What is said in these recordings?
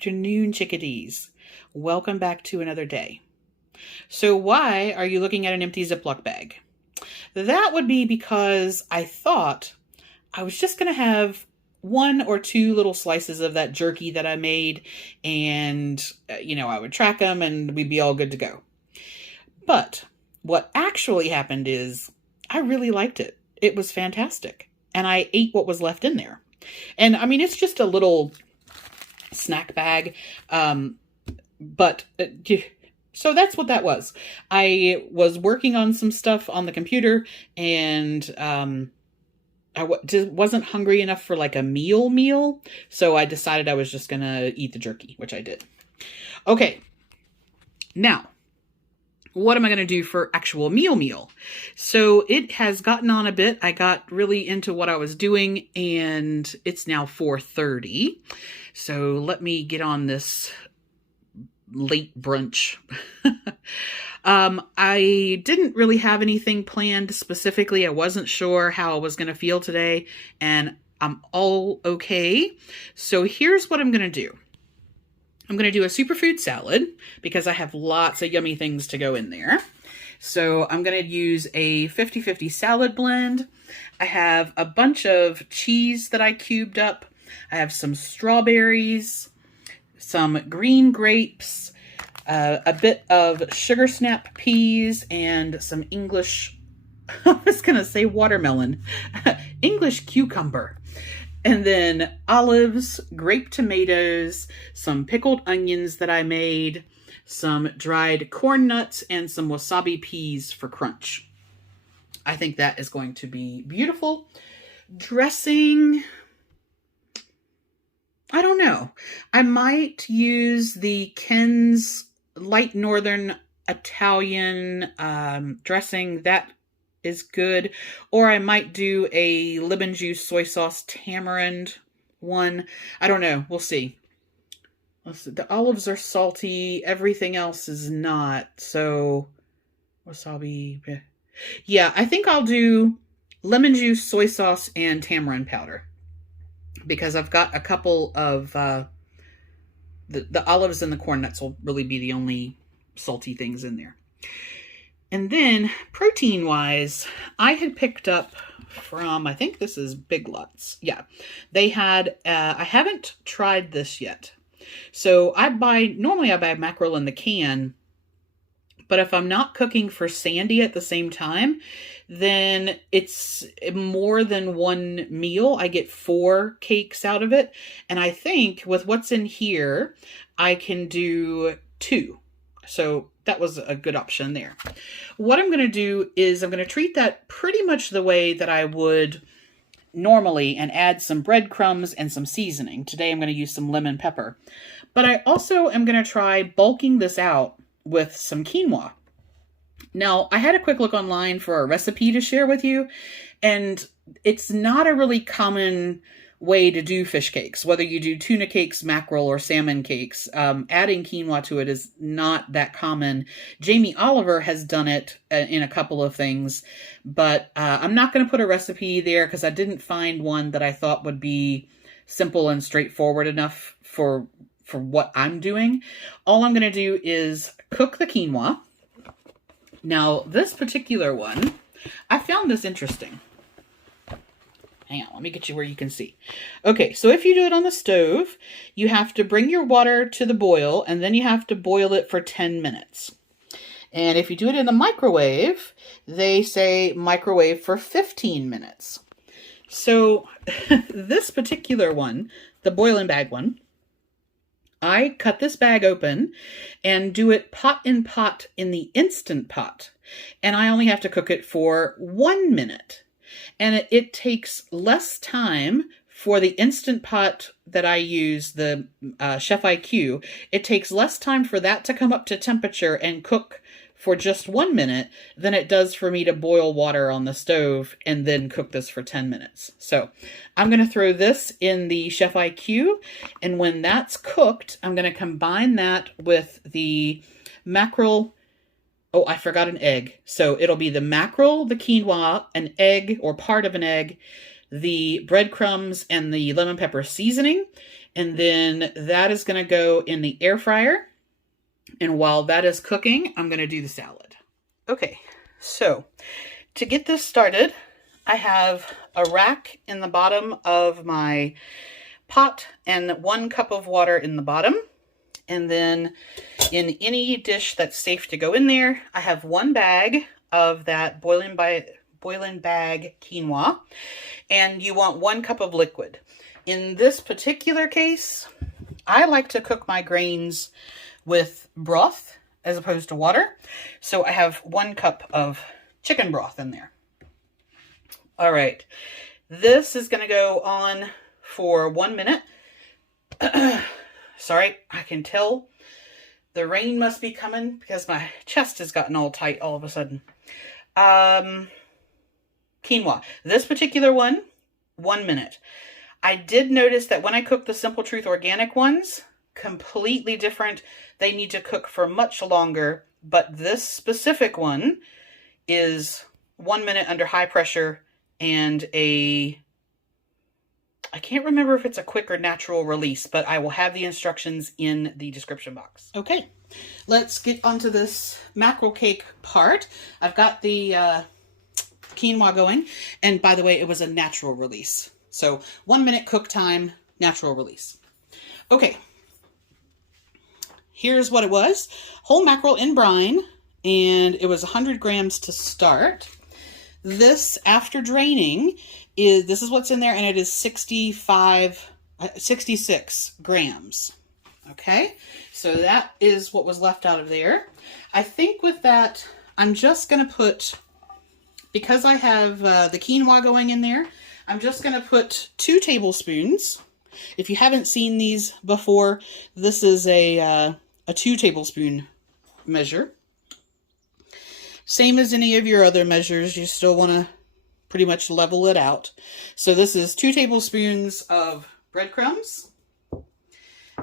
afternoon, chickadees. Welcome back to another day. So why are you looking at an empty Ziploc bag? That would be because I thought I was just going to have one or two little slices of that jerky that I made, and, I would track them and we'd be all good to go. But what actually happened is I really liked it. It was fantastic. And I ate what was left in there. And I mean, it's just a little snack bag. So that's what that was. I was working on some stuff on the computer, and just wasn't hungry enough for like a meal. So I decided I was just going to eat the jerky, which I did. Okay. Now, what am I going to do for actual meal? So it has gotten on a bit. I got really into what I was doing, and it's now 4:30. So let me get on this late brunch. I didn't really have anything planned specifically. I wasn't sure how I was going to feel today, and I'm all okay. So here's what I'm going to do. I'm going to do a superfood salad because I have lots of yummy things to go in there. So I'm going to use a 50-50 salad blend. I have a bunch of cheese that I cubed up. I have some strawberries, some green grapes, a bit of sugar snap peas, and some English, I was going to say watermelon, English cucumber. And then olives, grape tomatoes, some pickled onions that I made, some dried corn nuts, and some wasabi peas for crunch. I think that is going to be beautiful. Dressing, I don't know. I might use the Ken's light northern Italian dressing. That is good. Or I might do a lemon juice soy sauce tamarind one. I don't know. We'll see. The olives are salty. Everything else is not. So wasabi. Yeah, I think I'll do lemon juice, soy sauce, and tamarind powder, because I've got a couple of the olives and the corn nuts will really be the only salty things in there. And then, protein-wise, I had picked up from, I think this is Big Lots. Yeah, they had, I haven't tried this yet. So normally I buy mackerel in the can, but if I'm not cooking for Sandy at the same time, then it's more than one meal. I get 4 cakes out of it. And I think with what's in here, I can do 2. So that was a good option there. What I'm going to do is I'm going to treat that pretty much the way that I would normally and add some breadcrumbs and some seasoning. Today I'm going to use some lemon pepper. But I also am going to try bulking this out with some quinoa. Now, I had a quick look online for a recipe to share with you, and it's not a really common way to do fish cakes. Whether you do tuna cakes, mackerel, or salmon cakes, adding quinoa to it is not that common. Jamie Oliver has done it in a couple of things, but I'm not going to put a recipe there because I didn't find one that I thought would be simple and straightforward enough for what I'm doing. All I'm going to do is cook the quinoa. Now, this particular one, I found this interesting. Hang on, let me get you where you can see. Okay, so if you do it on the stove, you have to bring your water to the boil, and then you have to boil it for 10 minutes. And if you do it in the microwave, they say microwave for 15 minutes. So this particular one, the boiling bag one, I cut this bag open and do it pot in pot in the Instant Pot. And I only have to cook it for 1 minute. And it takes less time for the Instant Pot that I use, the Chef IQ. It takes less time for that to come up to temperature and cook for just 1 minute than it does for me to boil water on the stove and then cook this for 10 minutes. So I'm going to throw this in the Chef IQ. And when that's cooked, I'm going to combine that with the mackerel. Oh, I forgot an egg. So it'll be the mackerel, the quinoa, an egg or part of an egg, the breadcrumbs and the lemon pepper seasoning. And then that is going to go in the air fryer. And while that is cooking, I'm going to do the salad. Okay, so to get this started, I have a rack in the bottom of my pot and 1 cup of water in the bottom. And then in any dish that's safe to go in there, I have 1 bag of that boiling bag quinoa, and you want 1 cup of liquid. In this particular case, I like to cook my grains with broth as opposed to water. So I have 1 cup of chicken broth in there. All right, this is going to go on for 1 minute. Sorry, I can tell the rain must be coming because my chest has gotten all tight all of a sudden. Quinoa. This particular one, 1 minute. I did notice that when I cook the Simple Truth organic ones, completely different. They need to cook for much longer, but this specific one is 1 minute under high pressure and I can't remember if it's a quick or natural release, but I will have the instructions in the description box. Okay, let's get onto this mackerel cake part. I've got the quinoa going, and by the way, it was a natural release. So 1 minute cook time, natural release. Okay, here's what it was. Whole mackerel in brine, and it was 100 grams to start. This, after draining, this is what's in there, and it is 66 grams. Okay, so that is what was left out of there. I think with that, I'm just going to put, because I have the quinoa going in there, I'm just going to put 2 tablespoons. If you haven't seen these before, this is a 2 tablespoon measure. Same as any of your other measures, you still want to pretty much level it out. So this is 2 tablespoons of breadcrumbs,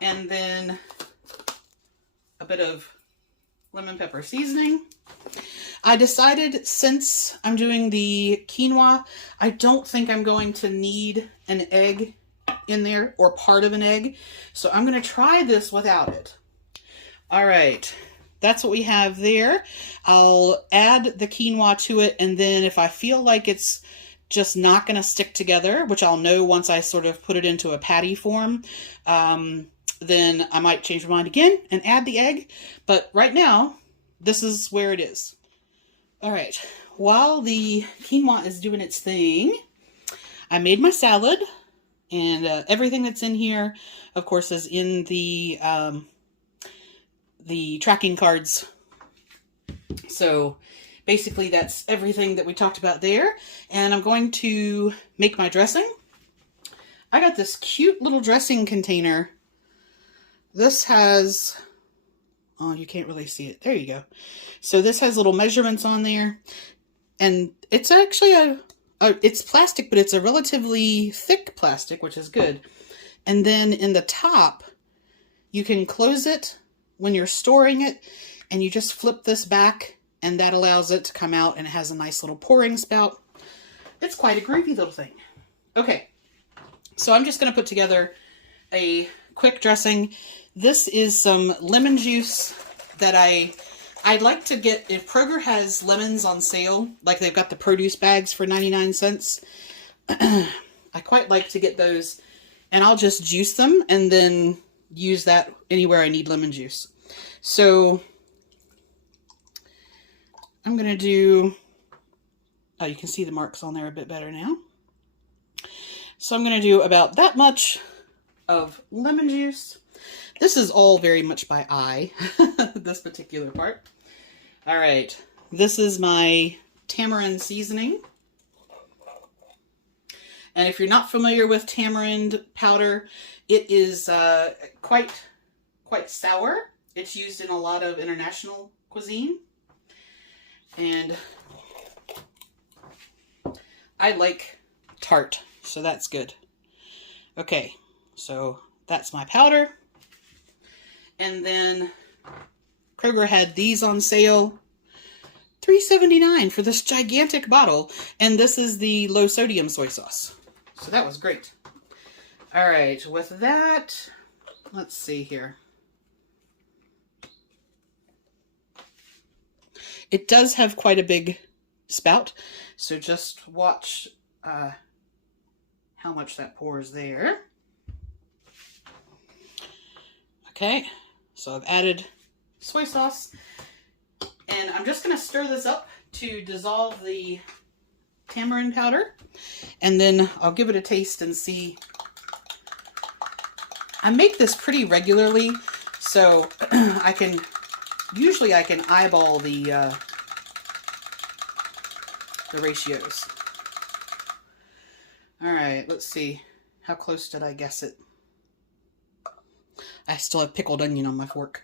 and then a bit of lemon pepper seasoning. I decided, since I'm doing the quinoa, I don't think I'm going to need an egg in there, or part of an egg. So I'm going to try this without it. All right. That's what we have there. I'll add the quinoa to it, and then if I feel like it's just not going to stick together, which I'll know once I sort of put it into a patty form, then I might change my mind again and add the egg. But right now, this is where it is. All right, while the quinoa is doing its thing, I made my salad, and everything that's in here, of course, is in the tracking cards. So basically that's everything that we talked about there. And I'm going to make my dressing. I got this cute little dressing container. This has, oh, you can't really see it. There you go. So this has little measurements on there. And it's actually it's plastic, but it's a relatively thick plastic, which is good. And then in the top, you can close it when you're storing it, and you just flip this back, and that allows it to come out, and it has a nice little pouring spout. It's quite a groovy little thing. Okay, so I'm just going to put together a quick dressing. This is some lemon juice that I'd like to get. If Kroger has lemons on sale, like they've got the produce bags for 99 cents, I quite like to get those, and I'll just juice them and then use that anywhere I need lemon juice. So I'm going to do, oh, you can see the marks on there a bit better now. So I'm going to do about that much of lemon juice. This is all very much by eye, this particular part. All right, this is my tamarind seasoning. And if you're not familiar with tamarind powder, it is quite sour. It's used in a lot of international cuisine. And I like tart, so that's good. Okay, so that's my powder. And then Kroger had these on sale, $3.79 for this gigantic bottle. And this is the low sodium soy sauce. So that was great. All right, with that, let's see here. It does have quite a big spout, so just watch how much that pours there. Okay, so I've added soy sauce, and I'm just going to stir this up to dissolve the tamarind powder, and then I'll give it a taste and see. I make this pretty regularly, so usually I can eyeball the ratios. All right, let's see. How close did I guess it? I still have pickled onion on my fork.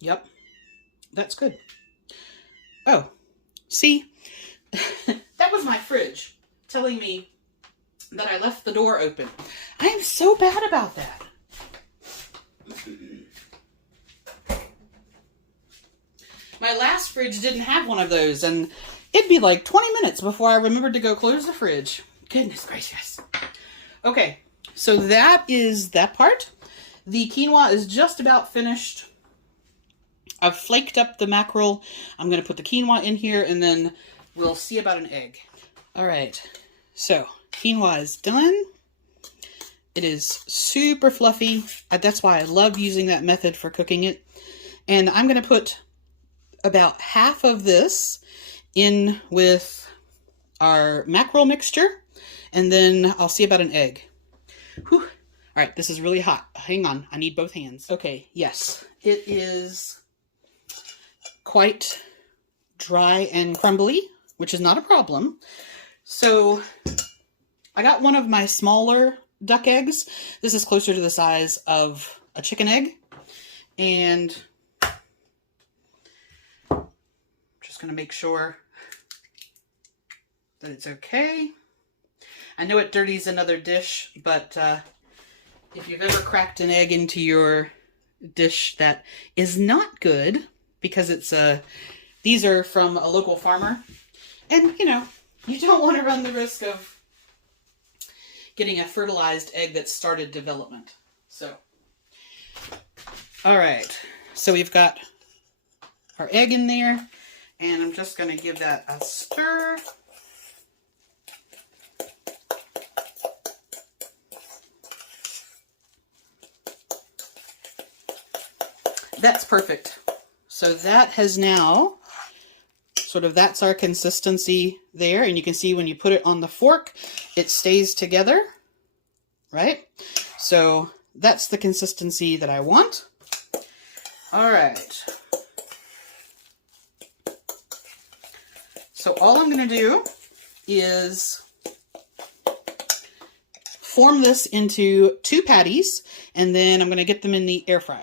Yep, that's good. Oh, see? That was my fridge telling me that I left the door open. I am so bad about that. My last fridge didn't have one of those, and it'd be like 20 minutes before I remembered to go close the fridge. Goodness gracious. Okay, so that is that part. The quinoa is just about finished. I've flaked up the mackerel. I'm going to put the quinoa in here, and then we'll see about an egg. All right, so quinoa is done. It is super fluffy. That's why I love using that method for cooking it. And I'm going to put about half of this in with our mackerel mixture, and then I'll see about an egg. Whew. All right, this is really hot. Hang on, I need both hands. Okay, yes, it is quite dry and crumbly, which is not a problem. So I got one of my smaller duck eggs. This is closer to the size of a chicken egg, and just going to make sure that it's okay. I know it dirties another dish, but if you've ever cracked an egg into your dish that is not good, because it's these are from a local farmer, and you know, you don't want to run the risk of getting a fertilized egg that started development. So, all right, so we've got our egg in there, and I'm just going to give that a stir. That's perfect. So that has now that's our consistency there. And you can see when you put it on the fork, it stays together, right? So that's the consistency that I want. All right. So all I'm going to do is form this into 2 patties, and then I'm going to get them in the air fryer.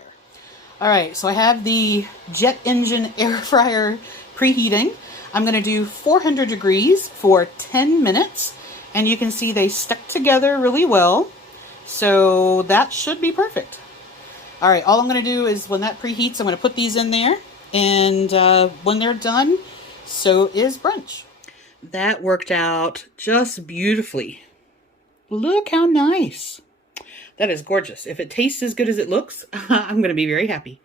All right, so I have the jet engine air fryer preheating. I'm going to do 400 degrees for 10 minutes, and you can see they stuck together really well. So that should be perfect. All right, all I'm going to do is when that preheats, I'm going to put these in there, and when they're done, so is brunch. That worked out just beautifully. Look how nice. That is gorgeous. If it tastes as good as it looks, I'm going to be very happy.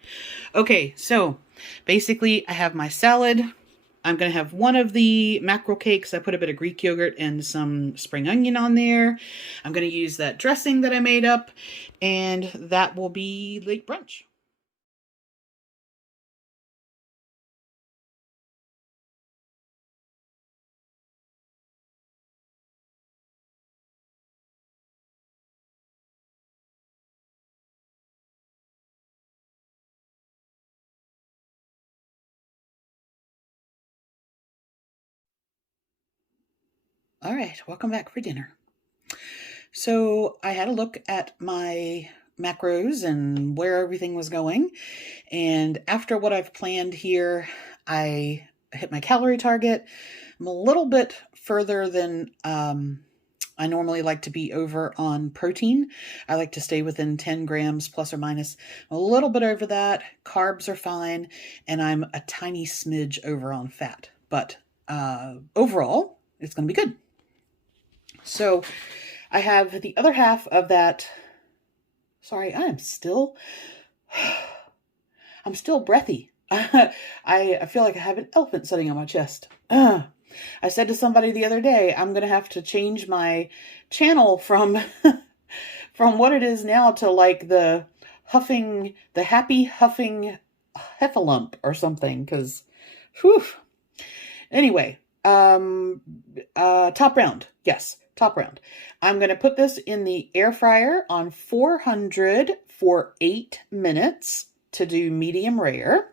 Okay, so basically I have my salad. I'm going to have one of the mackerel cakes. I put a bit of Greek yogurt and some spring onion on there. I'm going to use that dressing that I made up, and that will be late brunch. All right, welcome back for dinner. So I had a look at my macros and where everything was going. And after what I've planned here, I hit my calorie target. I'm a little bit further than I normally like to be over on protein. I like to stay within 10 grams plus or minus. A little bit over that. Carbs are fine. And I'm a tiny smidge over on fat. But overall, it's going to be good. So I have the other half of that. Sorry, I'm still breathy. I feel like I have an elephant sitting on my chest. I said to somebody the other day, I'm going to have to change my channel from from what it is now to like the happy huffing heffalump or something, because whew. Anyway, top round. Yes, top round. I'm going to put this in the air fryer on 400 for 8 minutes to do medium rare.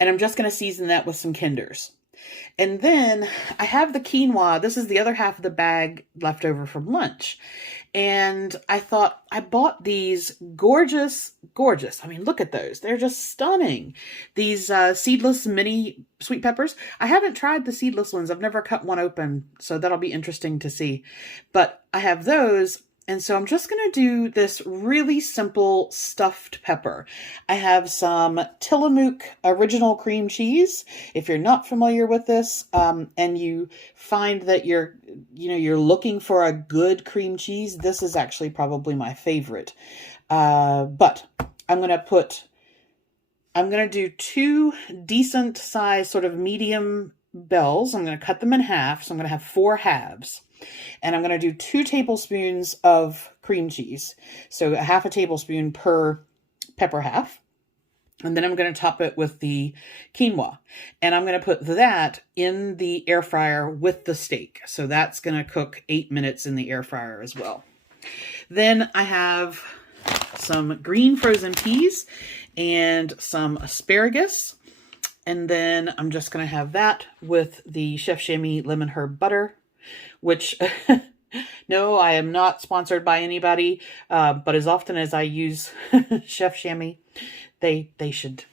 And I'm just going to season that with some Kinders. And then I have the quinoa. This is the other half of the bag left over from lunch. And I thought, I bought these gorgeous. I mean, look at those. They're just stunning. These seedless mini sweet peppers. I haven't tried the seedless ones. I've never cut one open, so that'll be interesting to see. But I have those. And so I'm just going to do this really simple stuffed pepper. I have some Tillamook original cream cheese. If you're not familiar with this, and you find that you're looking for a good cream cheese, this is actually probably my favorite. But I'm going to do 2 decent size sort of medium bells. I'm going to cut them in half. So I'm going to have 4 halves. And I'm going to do 2 tablespoons of cream cheese. So a half a tablespoon per pepper half. And then I'm going to top it with the quinoa. And I'm going to put that in the air fryer with the steak. So that's going to cook 8 minutes in the air fryer as well. Then I have some green frozen peas and some asparagus. And then I'm just going to have that with the Chef Chamois lemon herb butter, which, no, I am not sponsored by anybody, but as often as I use Chef Chamois, they should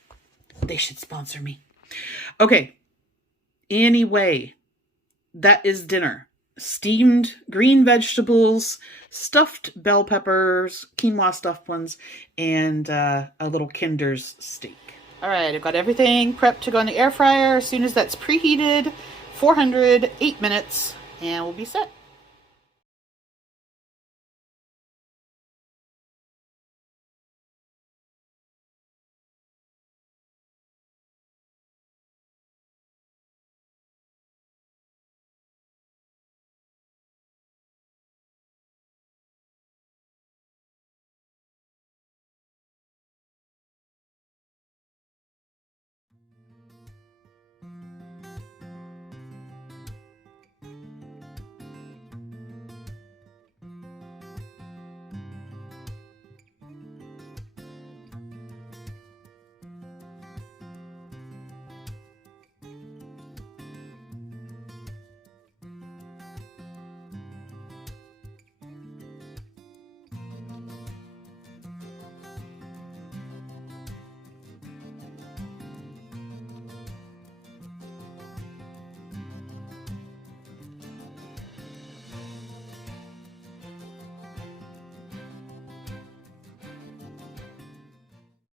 sponsor me. Okay, anyway, that is dinner. Steamed green vegetables, stuffed bell peppers, quinoa stuffed ones, and a little Kinder's steak. All right, I've got everything prepped to go in the air fryer. As soon as that's preheated, 400, 8 minutes, and we'll be set.